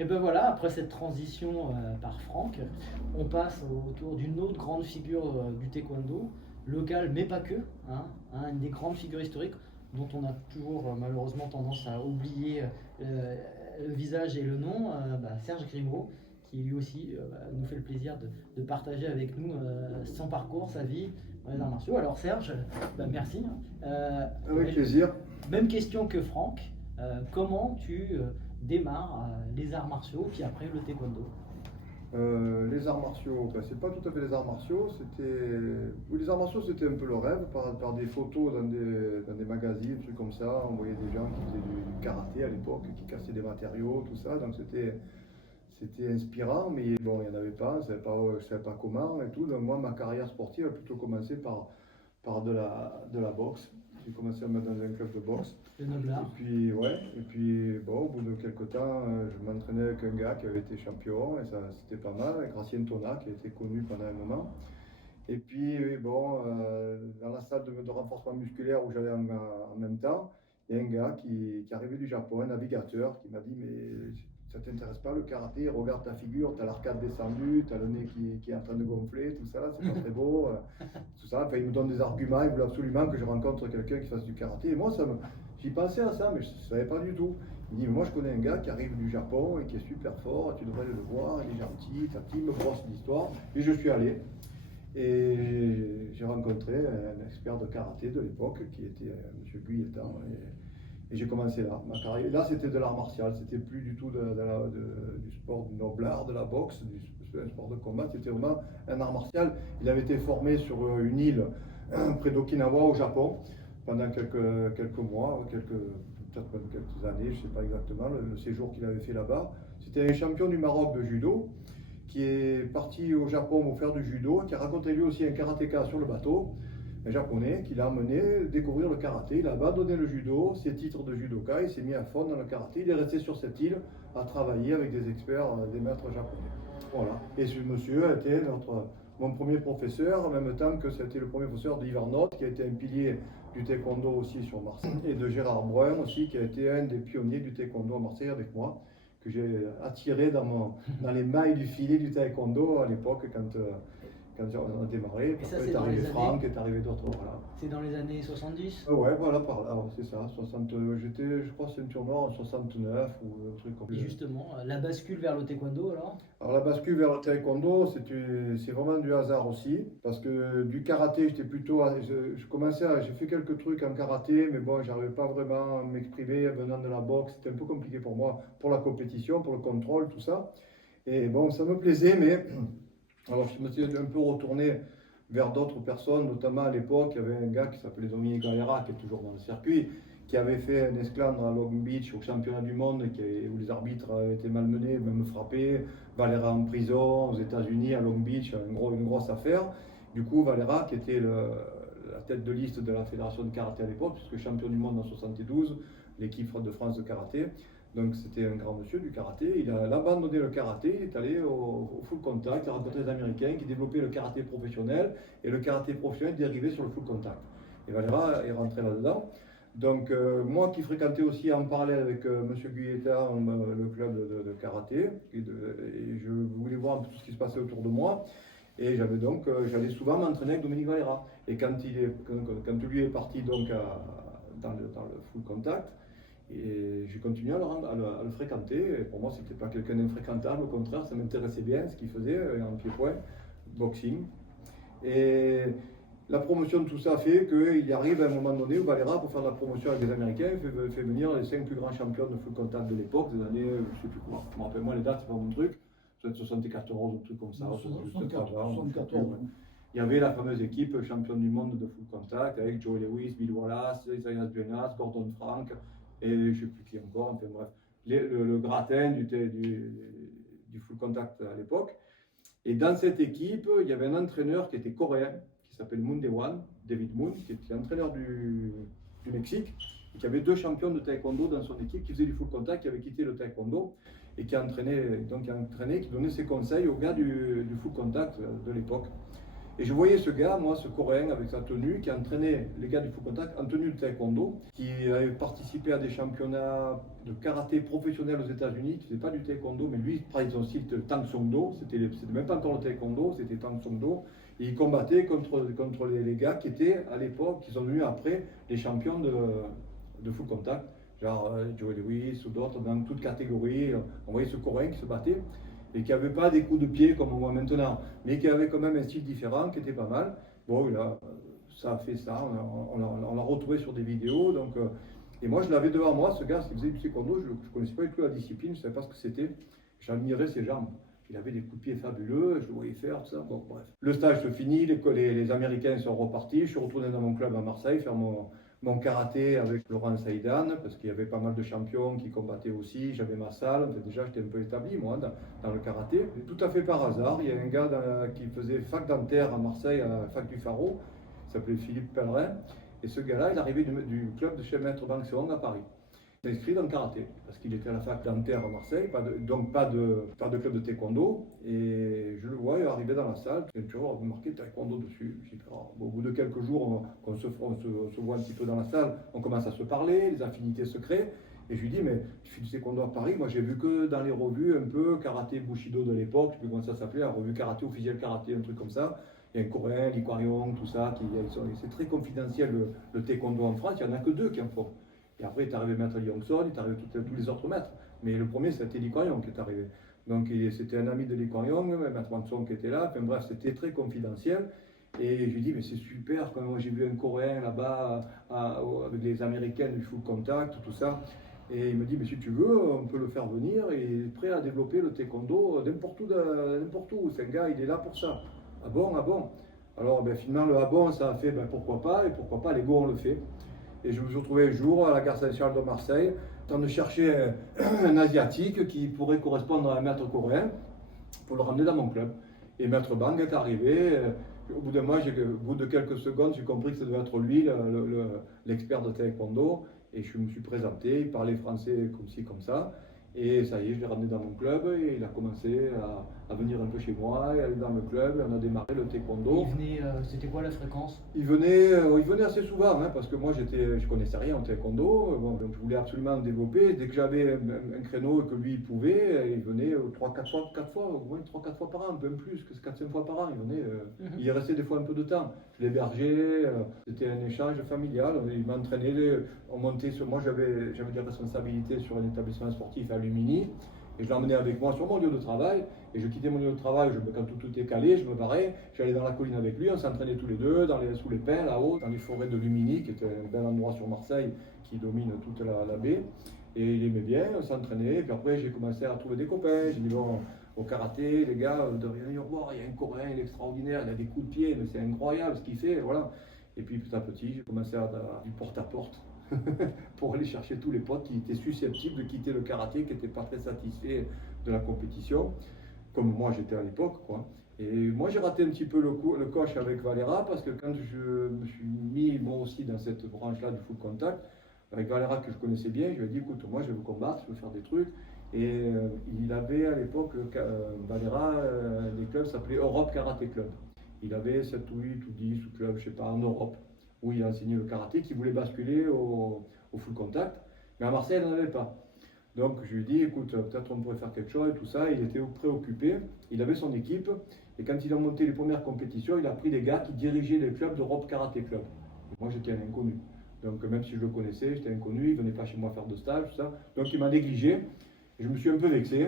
Et ben voilà, après cette transition par Franck, on passe autour d'une autre grande figure du taekwondo, locale mais pas que, une des grandes figures historiques dont on a toujours malheureusement tendance à oublier euh, le visage et le nom, Serge Grimaud, qui lui aussi nous fait le plaisir de partager avec nous son parcours, sa vie dans les arts martiaux. Alors Serge, merci. Avec plaisir. Même question que Franck, comment tu démarres les arts martiaux, puis après le taekwondo? Les arts martiaux, ben, c'est pas tout à fait les arts martiaux, les arts martiaux c'était un peu le rêve, par des photos dans des magazines, des trucs comme ça, on voyait des gens qui faisaient du karaté à l'époque, qui cassaient des matériaux, tout ça, donc c'était inspirant, mais bon, il n'y en avait pas, je savais pas comment et tout, donc moi ma carrière sportive a plutôt commencé par de la boxe. J'ai commencé à me mettre dans un club de boxe. Le Noblard. Et puis bon, au bout de quelques temps, je m'entraînais avec un gars qui avait été champion, et ça c'était pas mal, avec Gracien Tona, qui a été connu pendant un moment. Et puis bon, dans la salle de renforcement musculaire où j'allais en même temps, il y a un gars qui arrivait du Japon, un navigateur, qui m'a dit mais ça t'intéresse pas le karaté, regarde ta figure, t'as l'arcade descendu, t'as le nez qui est en train de gonfler, tout ça, c'est pas très beau, tout ça. Enfin, il me donne des arguments, il voulait absolument que je rencontre quelqu'un qui fasse du karaté. Et moi, j'y pensais à ça, mais je ne savais pas du tout. Il me dit, moi je connais un gars qui arrive du Japon et qui est super fort, tu devrais le voir, il est gentil, il me brosse l'histoire. Et je suis allé. Et j'ai rencontré un expert de karaté de l'époque qui était M. Guyetan. Et j'ai commencé là, ma carrière. Là, c'était de l'art martial, c'était plus du tout du sport du noblard, de la boxe, un sport de combat, c'était vraiment un art martial. Il avait été formé sur une île près d'Okinawa au Japon pendant quelques mois, peut-être même quelques années, je ne sais pas exactement, le séjour qu'il avait fait là-bas. C'était un champion du Maroc de judo qui est parti au Japon pour faire du judo, qui a raconté lui aussi un karatéka sur le bateau, un japonais qui l'a amené découvrir le karaté. Il a abandonné le judo, ses titres de judoka, il s'est mis à fond dans le karaté. Il est resté sur cette île à travailler avec des experts, des maîtres japonais. Voilà. Et ce monsieur a été mon premier professeur, en même temps que c'était le premier professeur d'Yves Arnaud, qui a été un pilier du taekwondo aussi sur Marseille, et de Gérard Brun aussi, qui a été un des pionniers du taekwondo à Marseille avec moi, que j'ai attiré dans les mailles du filet du taekwondo à l'époque quand on a démarré. Et ça, après c'est est dans arrivé les Franck, années... est arrivé d'autres. Voilà. C'est dans les années 70? Ouais, voilà, par là, ouais, c'est ça. J'étais, je crois, ceinture noire en 69 ou un truc comme Et ça. justement, la bascule vers le taekwondo alors? Alors la bascule vers le taekwondo, c'est vraiment du hasard aussi, parce que du karaté, j'étais plutôt, j'ai fait quelques trucs en karaté, mais bon, j'arrivais pas vraiment à m'exprimer venant de la boxe, c'était un peu compliqué pour moi, pour la compétition, pour le contrôle, tout ça. Et bon, ça me plaisait, mais alors je me suis un peu retourné vers d'autres personnes, notamment à l'époque, il y avait un gars qui s'appelait Dominique Galera, qui est toujours dans le circuit, qui avait fait un esclandre à Long Beach au championnat du monde, où les arbitres avaient été malmenés, même frappés. Valera en prison aux États-Unis, à Long Beach, une grosse affaire. Du coup, Valera, qui était la tête de liste de la fédération de karaté à l'époque, puisque champion du monde en 72, l'équipe de France de karaté. Donc c'était un grand monsieur du karaté. Il a abandonné le karaté, il est allé au full contact, il a rencontré les Américains qui développaient le karaté professionnel, et le karaté professionnel dérivé sur le full contact. Et Valera est rentré là-dedans. Donc moi qui fréquentais aussi en parallèle avec M. Guyetta le club de karaté, et je voulais voir un peu tout ce qui se passait autour de moi, et j'allais souvent m'entraîner avec Dominique Valera. Et quand lui est parti donc dans le full contact, et j'ai continué à le fréquenter. Et pour moi, c'était pas quelqu'un d'infréquentable, au contraire, ça m'intéressait bien ce qu'il faisait en pied-point, boxing. Et la promotion de tout ça fait qu'il arrive à un moment donné où Valera, pour faire de la promotion avec les Américains, fait venir les 5 plus grands champions de full contact de l'époque, des années, je ne sais plus comment, je me rappelle moi les dates, c'est pas mon truc, peut-être 74 ou un truc comme ça. 74. Il y avait la fameuse équipe championne du monde de full contact avec Joe Lewis, Bill Wallace, Isaiah Jonas, Gordon Frank, et je ne sais plus qui encore, enfin bref, le gratin du full contact à l'époque. Et dans cette équipe, il y avait un entraîneur qui était coréen, qui s'appelle Moon Dae-won, David Moon, qui était entraîneur du Mexique, et qui avait 2 champions de taekwondo dans son équipe, qui faisait du full contact, qui avait quitté le taekwondo, et qui donnait ses conseils aux gars du full contact de l'époque. Et je voyais ce gars, moi, ce Coréen avec sa tenue, qui entraînait les gars du full contact en tenue de taekwondo, qui avait participé à des championnats de karaté professionnels aux États-Unis, qui ne faisait pas du taekwondo, mais lui, il parlait son style de Tang Song Do, c'était même pas encore le taekwondo, c'était Tang Song Do, et il combattait contre les gars qui étaient à l'époque, qui sont devenus après les champions de full contact, genre Joe Louis ou d'autres, dans toutes catégories. On voyait ce Coréen qui se battait et qui n'avait pas des coups de pied comme on voit maintenant, mais qui avait quand même un style différent, qui était pas mal. Bon, ça a fait ça, on l'a retrouvé sur des vidéos. Donc, et moi, je l'avais devant moi, ce gars qui faisait du taekwondo, je ne connaissais pas du tout la discipline, je ne savais pas ce que c'était. J'admirais ses jambes. Il avait des coups de pied fabuleux, je le voyais faire, tout ça. Bon, bref. Le stage se finit, les Américains sont repartis, je suis retourné dans mon club à Marseille faire mon karaté avec Laurent Saïdan, parce qu'il y avait pas mal de champions qui combattaient aussi, j'avais ma salle, déjà j'étais un peu établi moi dans le karaté. Et tout à fait par hasard, il y a un gars qui faisait fac dentaire à Marseille, à la fac du Pharo, il s'appelait Philippe Pellerin, et ce gars-là, il arrivait du club de chez Maître Bang Seong à Paris. Il s'est inscrit dans le karaté, parce qu'il était à la fac dentaire à Marseille, donc pas de club de taekwondo, et je le vois arriver dans la salle, il y a toujours marqué taekwondo dessus. Au bout de quelques jours, on se voit un petit peu dans la salle, on commence à se parler, les affinités se créent, et je lui dis, mais tu fais du taekwondo à Paris, moi j'ai vu que dans les revues un peu karaté Bushido de l'époque, je ne sais plus comment ça s'appelait, la revue karaté officiel karaté, un truc comme ça. Il y a un Coréen, Lee Kwang-yong, tout ça, c'est très confidentiel le taekwondo en France, il n'y en a que 2 qui en font. Et après, il est arrivé Maître Lee Yong-son, il est arrivé tous les autres maîtres. Mais le premier, c'était Lee Kwang-yong qui est arrivé. Donc, c'était un ami de Lee Kwang-yong, Maître Bang-son qui était là. Enfin, bref, c'était très confidentiel. Et je lui dis, mais c'est super, quand j'ai vu un Coréen là-bas, avec les Américains du full contact, tout ça. Et il me dit, mais si tu veux, on peut le faire venir. Et il est prêt à développer le taekwondo n'importe où. C'est un gars, il est là pour ça. Ah bon, ah bon. Alors, finalement, le ah bon, ça a fait, pourquoi pas. Et pourquoi pas, les go, on le fait. Et je me suis retrouvé un jour à la gare Saint-Charles de Marseille, en train de chercher un Asiatique qui pourrait correspondre à un maître coréen pour le ramener dans mon club. Et Maître Bang est arrivé. Au bout de quelques secondes, j'ai compris que ça devait être lui, l'expert de taekwondo. Et je me suis présenté, il parlait français comme ci, comme ça. Et ça y est, je l'ai ramené dans mon club et il a commencé à venir un peu chez moi et aller dans le club et on a démarré le taekwondo. Il venait, c'était quoi la fréquence? Il venait assez souvent, parce que moi je connaissais rien en taekwondo, donc je voulais absolument développer. Dès que j'avais un créneau et que lui il pouvait, il venait 3-4 fois par an, un peu plus que 4-5 fois par an. Il venait, il y restait des fois un peu de temps. Je l'hébergeais, c'était un échange familial. Il m'entraînait, on montait sur. Moi j'avais des responsabilités sur un établissement sportif à Lumini. Et je l'emmenais avec moi sur mon lieu de travail, et je quittais mon lieu de travail, quand tout était calé, je me barrais, j'allais dans la colline avec lui, on s'entraînait tous les deux, sous les pins, là-haut, dans les forêts de Lumini, qui était un bel endroit sur Marseille, qui domine toute la baie. Et il aimait bien, on s'entraînait, et puis après j'ai commencé à trouver des copains, j'ai dit bon, au karaté, les gars, de venir voir, il y a un Coréen, il est extraordinaire, il a des coups de pied, mais c'est incroyable ce qu'il fait, voilà. Et puis petit à petit, j'ai commencé à du porte-à-porte. Pour aller chercher tous les potes qui étaient susceptibles de quitter le karaté, qui n'étaient pas très satisfaits de la compétition, comme moi j'étais à l'époque, quoi. Et moi j'ai raté un petit peu le coche avec Valera, parce que quand je me suis mis moi aussi dans cette branche-là du full contact, avec Valera que je connaissais bien, je lui ai dit écoute, moi je vais vous combattre, je vais faire des trucs. Et il avait à l'époque, Valera, les clubs s'appelaient Europe Karaté Club. Il avait 7 ou 8 ou 10 clubs, je sais pas, en Europe, où il a enseigné le karaté, qui voulait basculer au full contact, mais à Marseille, il n'en avait pas. Donc je lui ai dit, écoute, peut-être on pourrait faire quelque chose et tout ça. Il était préoccupé, il avait son équipe, et quand il a monté les premières compétitions, il a pris des gars qui dirigeaient les clubs d'Europe Karaté Club. Et moi j'étais un inconnu, donc même si je le connaissais, j'étais inconnu, il ne venait pas chez moi faire de stage, tout ça. Donc il m'a négligé, et je me suis un peu vexé.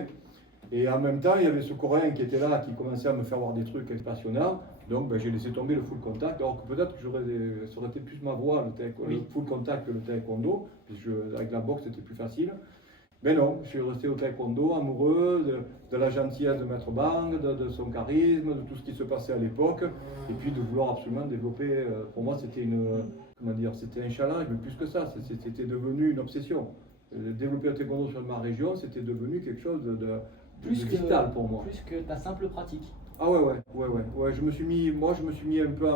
Et en même temps, il y avait ce Coréen qui était là, qui commençait à me faire voir des trucs passionnants. Donc j'ai laissé tomber le full contact. Alors que peut-être que ça aurait été plus ma voie, le full contact que le taekwondo, puisque avec la boxe c'était plus facile. Mais non, je suis resté au taekwondo, amoureux de la gentillesse de Maître Bang, de son charisme, de tout ce qui se passait à l'époque. Et puis de vouloir absolument développer, pour moi c'était c'était un challenge, mais plus que ça, c'était devenu une obsession. Développer le taekwondo sur ma région, c'était devenu quelque chose de vital pour moi. Plus que ta simple pratique. Ah ouais. Je me suis mis un peu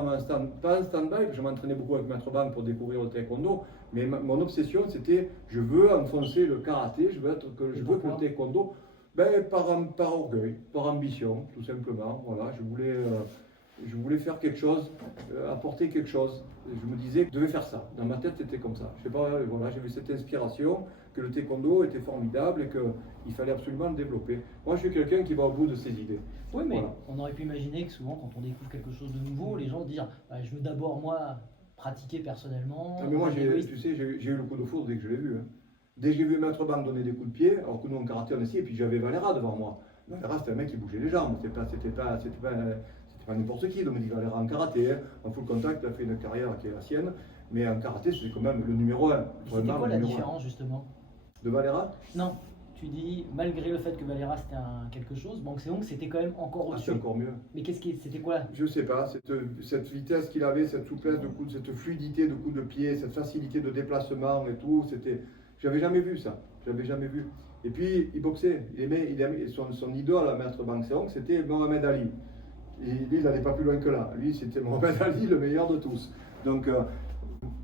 pas en stand-by, je m'entraînais beaucoup avec Maître Bang pour découvrir le taekwondo, mais mon obsession c'était, je veux enfoncer le karaté, je veux que le taekwondo, par orgueil, par ambition, tout simplement, voilà, je voulais Je voulais faire quelque chose, apporter quelque chose. Je me disais que je devais faire ça. Dans ma tête, c'était comme ça. Je sais pas, voilà, j'ai eu cette inspiration que le taekwondo était formidable et qu'il fallait absolument le développer. Moi, je suis quelqu'un qui va au bout de ses idées. Oui, mais Voilà. on aurait pu imaginer que souvent, quand on découvre quelque chose de nouveau, les gens se disent bah, je veux d'abord, moi, pratiquer personnellement. Ah, mais moi, tu sais, j'ai eu le coup de foudre dès que je l'ai vu. Hein. Dès que j'ai vu Maître Bang donner des coups de pied, alors que nous, en karaté, on essayait, et puis j'avais Valera devant moi. Valera, c'était un mec qui bougeait les jambes. C'était pas n'importe qui, Dominique Valera en karaté. Hein. En full contact, il a fait une carrière qui est la sienne. Mais en karaté, c'était quand même le numéro 1. C'était quoi la différence, justement? De Valera? Non. Tu dis, malgré le fait que Valera c'était quelque chose, Bang Seo-Yong c'était quand même encore au-dessus. C'est encore mieux. Mais c'était quoi? Je sais pas, cette vitesse qu'il avait, cette souplesse de coup, cette fluidité de coup de pied, cette facilité de déplacement et tout, j'avais jamais vu ça, j'avais jamais vu. Et puis il boxait, il aimait son idole à Maître Bang Seo-Yong, c'était Mohamed Ali. Et lui, il n'allait pas plus loin que là. Lui, c'était Mohamed Ali, le meilleur de tous. Donc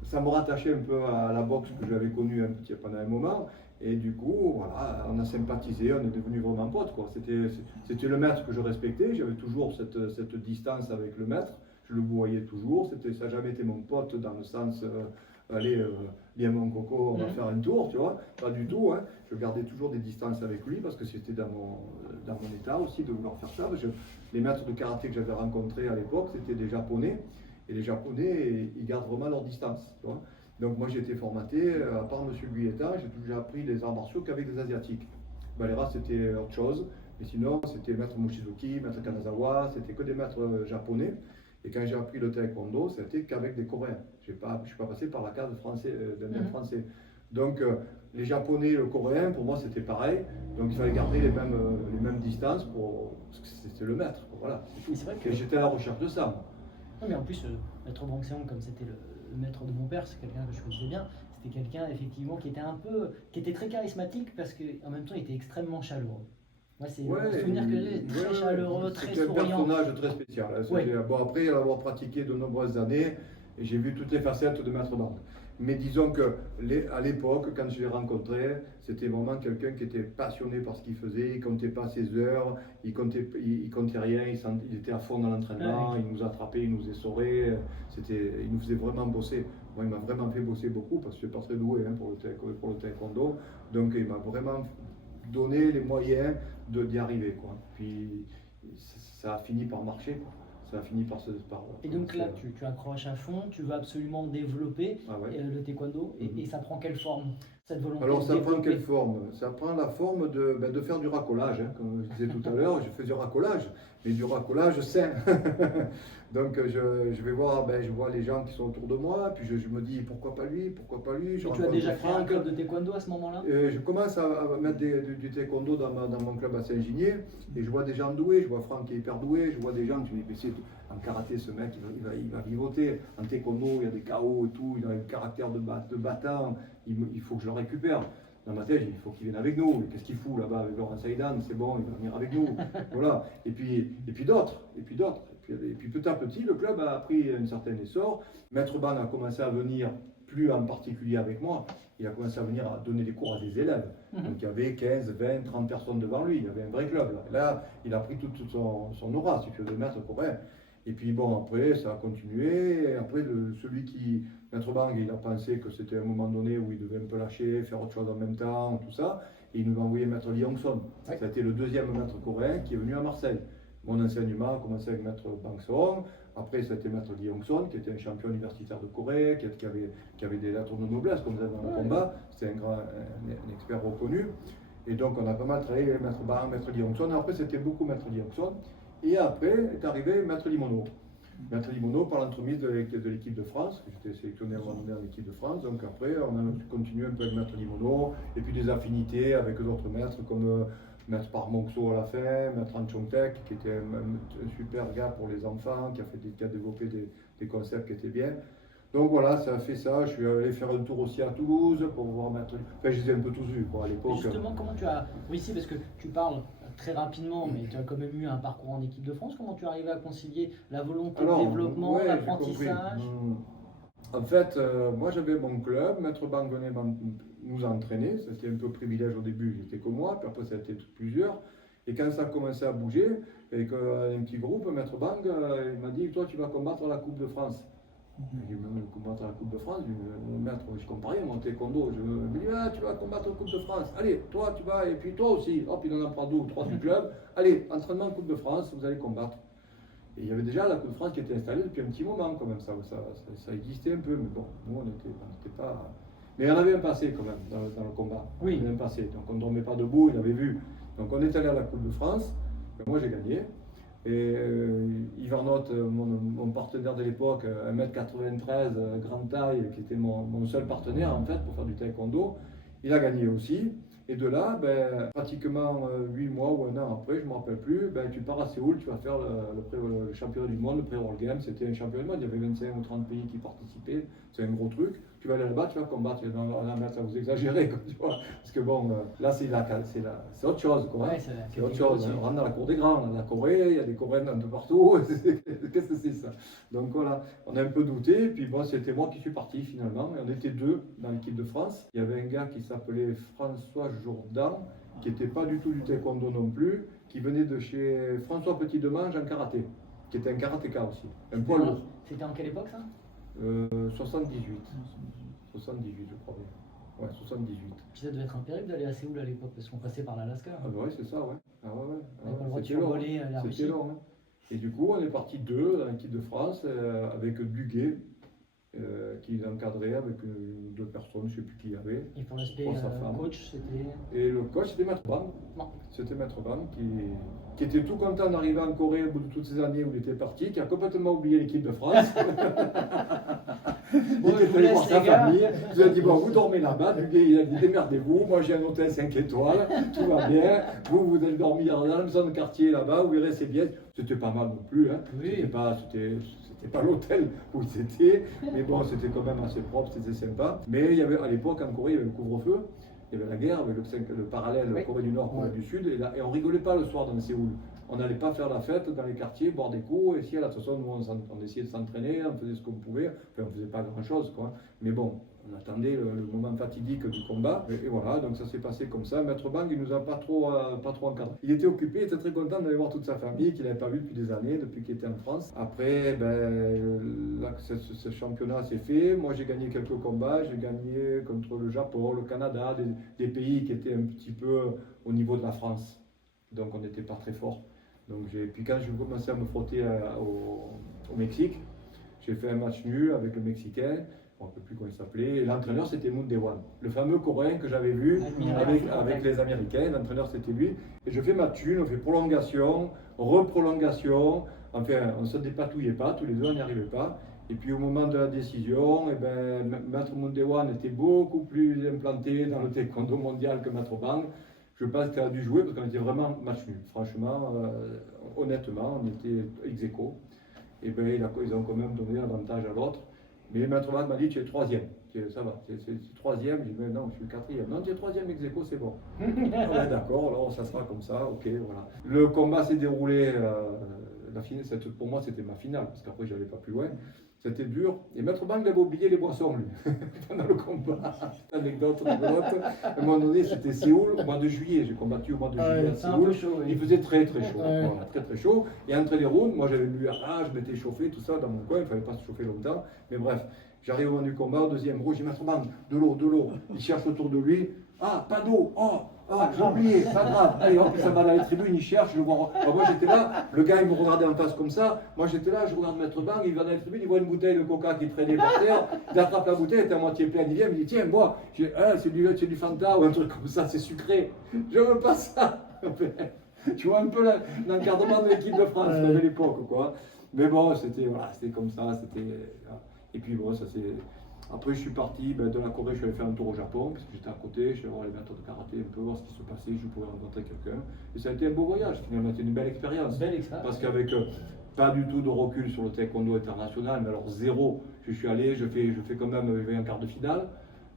ça me rattachait un peu à la boxe que j'avais connue un petit pendant un moment. Et du coup, voilà, on a sympathisé, on est devenus vraiment potes, quoi. C'était le maître que je respectais, j'avais toujours cette distance avec le maître, je le voyais toujours, ça n'a jamais été mon pote dans le sens, allez, bien mon coco, on va faire un tour, tu vois, pas du tout, hein. Je gardais toujours des distances avec lui parce que c'était dans mon état aussi de vouloir faire ça. Les maîtres de karaté que j'avais rencontrés à l'époque, c'était des Japonais, et les Japonais, ils gardent vraiment leur distance, tu vois. Donc moi j'ai été formaté, à part M. Guyetta, j'ai toujours appris les arts martiaux qu'avec des Asiatiques. Valera c'était autre chose, mais sinon c'était maître Mochizuki, maître Kanazawa, c'était que des maîtres japonais. Et quand j'ai appris le taekwondo, c'était qu'avec des Coréens. Je ne suis pas passé par la case d'un maître français. Donc les Japonais et le Coréen, pour moi c'était pareil. Donc il fallait garder les mêmes distances parce que c'était le maître. Voilà. C'est vrai que... Et j'étais à la recherche de ça. Non, mais en plus, Maître Bang Seo-Yong, comme c'était le maître de mon père, c'est quelqu'un que je connaissais bien. C'était quelqu'un effectivement qui était très charismatique parce qu'en même temps il était extrêmement chaleureux. Moi c'est un souvenir que j'ai, très chaleureux, très souriant. C'était un personnage très spécial. Bon, après l'avoir pratiqué de nombreuses années, j'ai vu toutes les facettes de Maître Bang. Mais disons que à l'époque, quand je l'ai rencontré, c'était vraiment quelqu'un qui était passionné par ce qu'il faisait. Il ne comptait pas ses heures, il comptait rien, il était à fond dans l'entraînement, il nous attrapait, il nous essorait, il nous faisait vraiment bosser. Moi, il m'a vraiment fait bosser beaucoup parce que je ne suis pas très doué pour le taekwondo. Donc, il m'a vraiment donné les moyens d'y arriver, quoi. Puis, ça a fini par marcher, quoi. Ça a fini par se... Et donc là, tu accroches à fond, tu veux absolument développer le taekwondo, et ça prend quelle forme, cette volonté? Alors ça prend quelle forme? Ça prend la forme de faire du racolage, hein. Comme je disais tout à l'heure, je fais du racolage, mais du racolage sain. Donc je vais voir, je vois les gens qui sont autour de moi, puis je me dis pourquoi pas lui, pourquoi pas lui. Tu as déjà créé un club de taekwondo à ce moment-là? Je commence à mettre du taekwondo dans mon club à Saint-Ginier, et je vois des gens doués, je vois Franck qui est hyper doué, je vois des gens qui me disent, en karaté ce mec il va vivoter, en taekwondo il y a des KO et tout, il a un caractère de battant, il faut que je le récupère. Dans ma tête, il faut qu'il vienne avec nous. Qu'est-ce qu'il fout là-bas avec Laurent Saïdan? C'est bon, il va venir avec nous. Voilà. Et puis d'autres. Et puis petit à petit, le club a pris un certain essor. Maître Bang a commencé à venir, plus en particulier avec moi, il a commencé à venir à donner des cours à des élèves. Donc il y avait 15, 20, 30 personnes devant lui. Il y avait un vrai club. Là il a pris toute son aura, si tu veux, de maître coréen. Et puis bon, après, ça a continué. Et après, Maître Bang, il a pensé que c'était un moment donné où il devait un peu lâcher, faire autre chose en même temps, tout ça. Et il nous a envoyé Maître Lee Hong-son. Ça a été le deuxième maître coréen qui est venu à Marseille. Mon enseignement a commencé avec Maître Bang Seo-Yong. Après, ça a été Maître Lee Hong-son, qui était un champion universitaire de Corée, qui avait des lettres de noblesse, comme vous avez dans le combat. C'était un expert reconnu. Et donc, on a pas mal travaillé avec Maître Bang, Maître Lee Hong-son. Après, c'était beaucoup Maître Lee Hong-son. Et après est arrivé Maître Limono. Maître Limono par l'entremise de l'équipe de France. J'étais sélectionné à un moment donné en équipe de France. Donc après, on a continué un peu avec Maître Limono. Et puis des affinités avec d'autres maîtres comme Maître Parmokso à la fin, Maître Anchongtek, qui était un super gars pour les enfants, qui a développé des concepts qui étaient bien. Donc voilà, ça a fait ça. Je suis allé faire un tour aussi à Toulouse pour voir Maître. Enfin, je les ai un peu tous vus à l'époque. Justement, comment tu as réussi, parce que tu parles très rapidement, mais tu as quand même eu un parcours en équipe de France. Comment tu arrives à concilier la volonté de développement, l'apprentissage? En fait, moi j'avais mon club, Maître Bang venait nous entraîner. C'était un peu privilège au début, j'étais que moi, puis après ça a été plusieurs. Et quand ça a commencé à bouger, et qu'un petit groupe, Maître Bang, il m'a dit, toi tu vas combattre à la Coupe de France. Il me dit, combattre à la Coupe de France, je dis, maître, je comprends rien, mon taekwondo. Je me dis, ah, tu vas combattre la Coupe de France. Allez, toi tu vas, et puis toi aussi. Hop, il en a pris 2 ou 3 du club. Allez, entraînement Coupe de France, vous allez combattre. Et il y avait déjà la Coupe de France qui était installée depuis un petit moment quand même, ça existait un peu, mais bon, nous on n'était pas... Mais il y en avait un passé quand même dans le combat, oui. Il y en avait un passé, donc on ne dormait pas debout, il avait vu. Donc on est allé à la Coupe de France, moi j'ai gagné, et Yves Note, mon partenaire de l'époque, 1m93, grande taille, qui était mon seul partenaire en fait pour faire du taekwondo, il a gagné aussi. Et de là, pratiquement 8 mois ou 1 an après, je ne me rappelle plus, tu pars à Séoul, tu vas faire le championnat du monde, le pré-World Games. C'était un championnat du monde, il y avait 25 ou 30 pays qui participaient, c'est un gros truc. Tu vas aller là-bas, tu vas combattre. Ça vous exagérez, tu vois. Parce que bon, là, c'est autre chose, quoi. Ouais, c'est autre chose. On rentre dans la cour des grands, on a la Corée, il y a des Coréens un peu partout. Qu'est-ce que c'est ça? Donc voilà, on a un peu douté. Puis bon, c'était moi qui suis parti finalement. Et on était 2 dans l'équipe de France. Il y avait un gars qui s'appelait François Jourdan, qui n'était pas du tout du taekwondo non plus, qui venait de chez François Petit-Demange en karaté, qui était un karatéka aussi, un poids lourd. C'était en quelle époque ça? 78, je crois bien. Ouais, 78. Puis ça devait être un périple d'aller à Séoul à l'époque, parce qu'on passait par l'Alaska. Ah bah ouais, c'est ça, ouais. Ah ouais, on n'a pas le droit de survoler la Russie. C'était long, hein. Et du coup, on est parti 2 dans l'équipe de France, avec Duguay, qui l'encadrait avec 2 personnes, je ne sais plus qui il y avait. Et pour l'aspect coach, c'était... Et le coach, c'était Maître Bang. C'était Maître Bang qui était tout content d'arriver en Corée au bout de toutes ces années où il était parti, qui a complètement oublié l'équipe de France. Il était allé voir sa famille, il nous a dit, bon, vous dormez là-bas, il a dit, démerdez-vous, moi j'ai un hôtel 5 étoiles, tout va bien, vous allez dormir dans la maison de quartier là-bas, vous verrez, c'est bien. C'était pas mal non plus, hein. Oui. C'était pas l'hôtel où ils étaient, mais bon, c'était quand même assez propre, c'était sympa. Mais il y avait, à l'époque, en Corée, il y avait le couvre-feu, il y avait la guerre, avec le parallèle Corée du Nord, Corée du Sud, et on rigolait pas le soir dans Séoul. On n'allait pas faire la fête dans les quartiers, boire des coups, et si à la toute façon, nous, on essayait de s'entraîner, on faisait ce qu'on pouvait, enfin, on faisait pas grand-chose, quoi. Mais bon, on attendait le moment fatidique du combat, et voilà, donc ça s'est passé comme ça. Maître Bang, il nous a pas trop encadré. Il était occupé, il était très content d'aller voir toute sa famille, qu'il n'avait pas vu depuis des années, depuis qu'il était en France. Après, là, ce championnat s'est fait, moi j'ai gagné quelques combats, j'ai gagné contre le Japon, le Canada, des pays qui étaient un petit peu au niveau de la France, donc on n'était pas très fort. Donc puis quand j'ai commencé à me frotter au Mexique, j'ai fait un match nul avec le Mexicain, on ne sait plus comment il s'appelait, et l'entraîneur c'était Moon Dae-won, le fameux Coréen que j'avais vu avec les Américains, l'entraîneur c'était lui. Et je fais match nul, on fait prolongation, reprolongation, enfin on ne se dépatouillait pas, tous les deux on n'y arrivait pas. Et puis au moment de la décision, Maître Moon Dae-won était beaucoup plus implanté dans le taekwondo mondial que Maître Bang. Je pense qu'elle a dû jouer parce qu'on était vraiment match nul. Franchement, honnêtement, on était ex aequo. Et ils ont quand même donné l'avantage à l'autre. Mais Maître Bang m'a dit, tu es 3e. Ça va, tu es 3e. J'ai dit, non, je suis 4e. Non, tu es 3e ex aequo, c'est bon. Ouais, d'accord, alors ça sera comme ça, ok, voilà. Le combat s'est déroulé, pour moi c'était ma finale, parce qu'après je n'allais pas plus loin. C'était dur. Et Maître Bang avait oublié les boissons, lui, pendant le combat. Anecdote rigolote. À un moment donné, c'était Séoul, au mois de juillet. J'ai combattu au mois de juillet à Séoul. Chaud, oui. Il faisait très très chaud. Voilà, très très chaud. Et entre les rounds, moi j'avais bu je m'étais chauffé, tout ça dans mon coin. Il ne fallait pas se chauffer longtemps. Mais bref, j'arrive au moment du combat, au 2e round, j'ai Maître Bang, de l'eau. Il cherche autour de lui. Ah, pas d'eau. J'ai oublié, pas grave. Allez, hop, ça va dans les tribunes, il cherche, je le vois. Alors moi j'étais là, le gars il me regardait en face comme ça. Moi j'étais là, je regarde Maître Bang, il va dans les tribunes, il voit une bouteille de coca qui traînait par terre. Il attrape la bouteille, elle était à moitié pleine. Il vient, il me dit tiens, bois. Je dis c'est du Fanta ou un truc comme ça, c'est sucré. Je veux pas ça. Tu vois un peu l'encadrement de l'équipe de France de l'époque, quoi. Mais bon, c'était comme ça, Et puis bon, ça c'est. Après, je suis parti de la Corée, je suis allé faire un tour au Japon, parce que j'étais à côté, je suis allé voir les maîtres de karaté, un peu voir ce qui se passait, je pouvais rencontrer quelqu'un. Et ça a été un beau voyage, finalement, c'était une belle expérience. Parce qu'avec pas du tout de recul sur le taekwondo international, mais alors zéro, je suis allé, je fais quand même un quart de finale,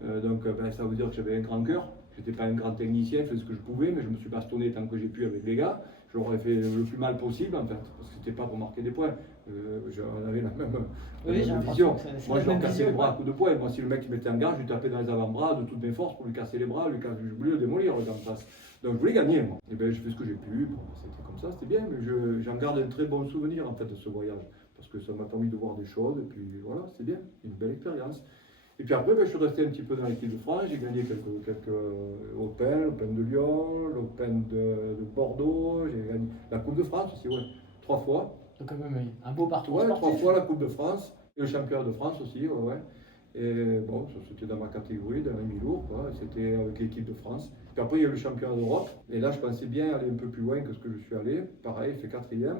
donc ça veut dire que j'avais un grand cœur. Je n'étais pas un grand technicien, je faisais ce que je pouvais, mais je me suis bastonné tant que j'ai pu avec les gars. je leur ai fait le plus mal possible en fait, parce que c'était pas pour marquer des points. On avait la même vision. Moi je leur cassais les bras à coups de poing. Moi si le mec il mettait en garde, je lui tapais dans les avant-bras de toutes mes forces pour lui casser les bras, je voulais le démolir le gars en face. Donc je voulais gagner moi. Et bien je fais ce que j'ai pu, bon, c'était comme ça, c'était bien, mais j'en garde un très bon souvenir en fait de ce voyage. Parce que ça m'a permis de voir des choses, et puis voilà, c'est bien, une belle expérience. Et puis après, je suis resté un petit peu dans l'équipe de France, j'ai gagné quelques Open, l'Open de Lyon, l'Open de Bordeaux, j'ai gagné la Coupe de France aussi, ouais, 3 fois. Donc quand même un beau parcours Ouais, sportif. 3 fois la Coupe de France, et le championnat de France aussi, ouais. Et bon, ça c'était dans ma catégorie, dans les mi-lourds, quoi, c'était avec l'équipe de France. Puis après, il y a eu le championnat d'Europe, et là, je pensais bien aller un peu plus loin que ce que je suis allé. Pareil, il fait 4e.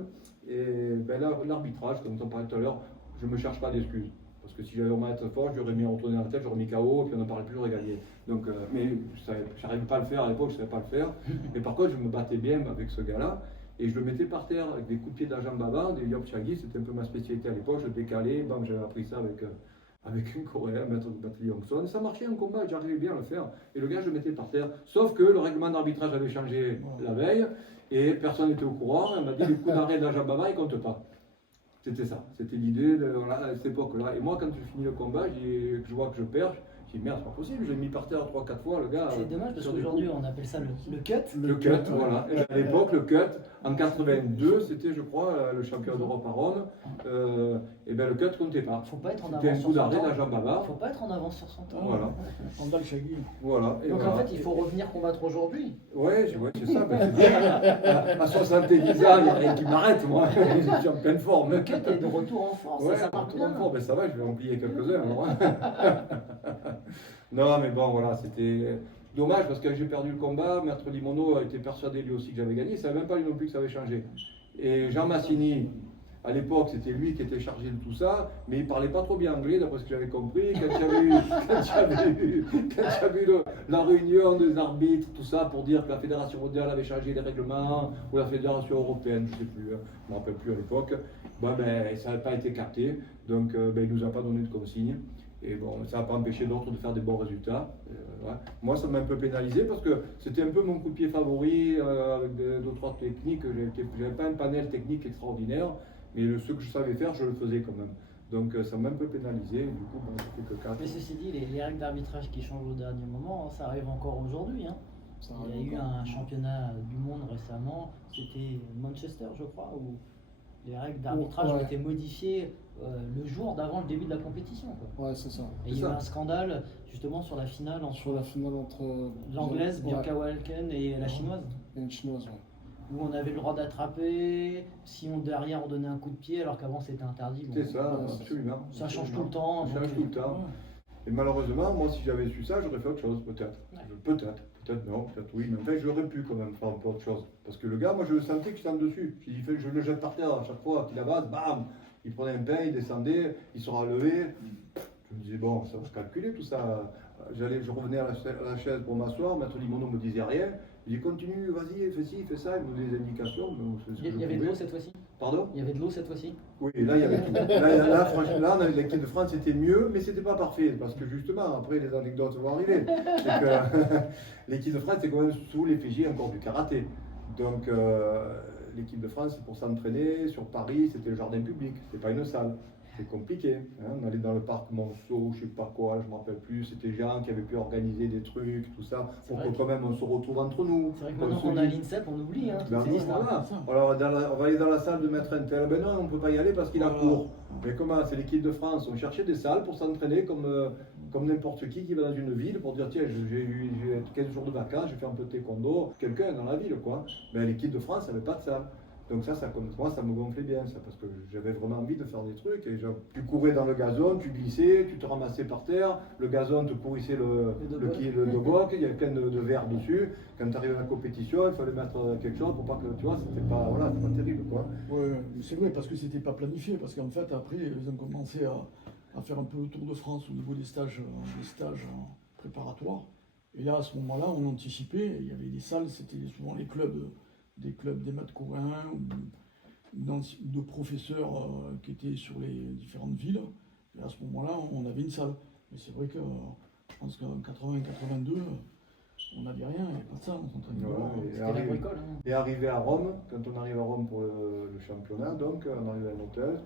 Et ben là, l'arbitrage, comme on parlait tout à l'heure, je ne me cherche pas d'excuses. Parce que si j'avais vraiment été fort, j'aurais mis un retourné dans la tête, j'aurais mis KO, et puis on n'en parlait plus, j'aurais gagné. Donc, mais je n'arrivais pas à le faire à l'époque, je ne savais pas le faire. Mais par contre, je me battais bien avec ce gars-là. Et je le mettais par terre avec des coups de pied de la jambe avant, des Yop Chagi, c'était un peu ma spécialité à l'époque. Je le décalais, bam, j'avais appris ça avec un Coréen, Maître Batli Youngson. Et ça marchait en combat, j'arrivais bien à le faire. Et le gars, je le mettais par terre. Sauf que le règlement d'arbitrage avait changé la veille. Et personne n'était au courant. Elle m'a dit, les coups d'arrêt de la jambe avant, ils ne comptent pas. C'était ça, c'était l'idée à cette époque-là. Et moi, quand je finis le combat, je vois que je perds, je dis merde, c'est pas possible, j'ai mis par terre 3-4 fois le gars. C'est dommage parce qu'aujourd'hui, on appelle ça le cut. Le cut, voilà. Et à l'époque, le cut, en 82, c'était, je crois, le champion d'Europe à Rome. Et bien le cut comptait pas. Faut pas être en C'était avance un sur coup son d'arrêt de temps. la jambe avant. Faut pas être en avance sur son temps. Voilà. On a le Chagui. Voilà. Et Donc voilà. en fait, il faut revenir combattre aujourd'hui. Ouais, c'est ça. À 70 ans, il n'y a rien qui m'arrête, moi. Je suis en pleine forme. Le cut est de retour en force. Ouais, ça marche bien. ben ça va, je vais en plier quelques-uns. Non, mais bon, voilà, c'était dommage parce que j'ai perdu le combat. Maître Limono a été persuadé lui aussi que j'avais gagné. Il ne savait même pas lui non plus que ça avait changé. Et Jean Massini, à l'époque, c'était lui qui était chargé de tout ça, mais il ne parlait pas trop bien anglais, d'après ce que j'avais compris. Quand j'avais eu la réunion des arbitres, tout ça, pour dire que la Fédération mondiale avait changé les règlements, ou la Fédération européenne, je ne sais plus, je ne me rappelle plus à l'époque, ça n'avait pas été capté, donc il ne nous a pas donné de consignes. Et bon, ça n'a pas empêché d'autres de faire des bons résultats. Ouais. Moi, ça m'a un peu pénalisé parce que c'était un peu mon coup de pied favori avec d'autres trois techniques. Je n'avais pas un panel technique extraordinaire, mais ce que je savais faire, je le faisais quand même. Donc ça m'a un peu pénalisé. Du coup, bon, c'était que 4. Mais ceci dit, les règles d'arbitrage qui changent au dernier moment, ça arrive encore aujourd'hui. Hein. Il y a eu un championnat du monde récemment, c'était Manchester, je crois, où les règles d'arbitrage ont été modifiées le jour d'avant le début de la compétition. Quoi. Ouais, c'est ça. Et il y a eu un scandale justement sur la finale entre l'anglaise Bianca Walken et la chinoise. Et une chinoise, ouais. Où on avait le droit d'attraper, si derrière on donnait un coup de pied alors qu'avant c'était interdit. C'est ça, absolument. Ça change tout le temps. Ça change tout le temps. Et malheureusement, moi si j'avais su ça, j'aurais fait autre chose, peut-être. Ouais. Peut-être non, peut-être oui, mais en fait j'aurais pu quand même faire un peu autre chose. Parce que le gars, moi je sentais que je tombe dessus. Je le jette par terre à chaque fois qu'il avance, bam, il prenait un pain, il descendait, il se relevait. Je me disais, bon, ça va se calculer tout ça. Je revenais à la chaise pour m'asseoir, Maître Limono me disait rien. Il dit, continue, vas-y, fais ci, fais ça, il me donnait des indications. Il y avait de l'eau cette fois-ci? Pardon? Il y avait de l'eau cette fois-ci? Oui, là il y avait tout. Là, franchement, dans l'équipe de France c'était mieux, mais c'était pas parfait. Parce que justement, après les anecdotes vont arriver. L'équipe de France c'est quand même sous l'effigie encore du karaté. Donc l'équipe de France c'est pour s'entraîner sur Paris, c'était le jardin public, c'était pas une salle. C'est compliqué. Hein. On allait dans le parc Monceau, je sais pas quoi, je me rappelle plus. C'était des gens qui avaient pu organiser des trucs, tout ça, pour que quand même on se retrouve entre nous. C'est vrai que maintenant qu'on a l'INSEP, on oublie. Hein, voilà. Alors, on va aller dans la salle de Maître Intel. Ben non, on ne peut pas y aller parce qu'il a cours. Mais comment? C'est l'équipe de France. On cherchait des salles pour s'entraîner comme n'importe qui va dans une ville pour dire tiens, j'ai 15 jours de vacances, je fais un peu de taekwondo. Quelqu'un dans la ville, quoi. Mais l'équipe de France n'avait pas de salle. Donc moi, ça me gonflait bien, ça, parce que j'avais vraiment envie de faire des trucs. Et tu courais dans le gazon, tu glissais, tu te ramassais par terre, le gazon te pourrissait le doboc, il y avait plein de verre dessus. Quand tu arrivais à la compétition, il fallait mettre quelque chose pour pas que, tu vois, c'était pas terrible, quoi. Oui, mais c'est vrai, parce que c'était pas planifié, parce qu'en fait, après, ils ont commencé à faire un peu le tour de France au niveau des stages préparatoires. Et là, à ce moment-là, on anticipait, il y avait des salles, c'était souvent les clubs des maîtres coréens ou de professeurs qui étaient sur les différentes villes. Et à ce moment-là, on avait une salle. Mais c'est vrai que je pense qu'en 80-82, on on n'avait rien, il n'y avait pas de ça, on s'entraînait Voilà, dehors. et C'était l'agricole. Hein. Et arrivé à Rome, quand on arrive à Rome pour le championnat, donc on arrive à un hôtel,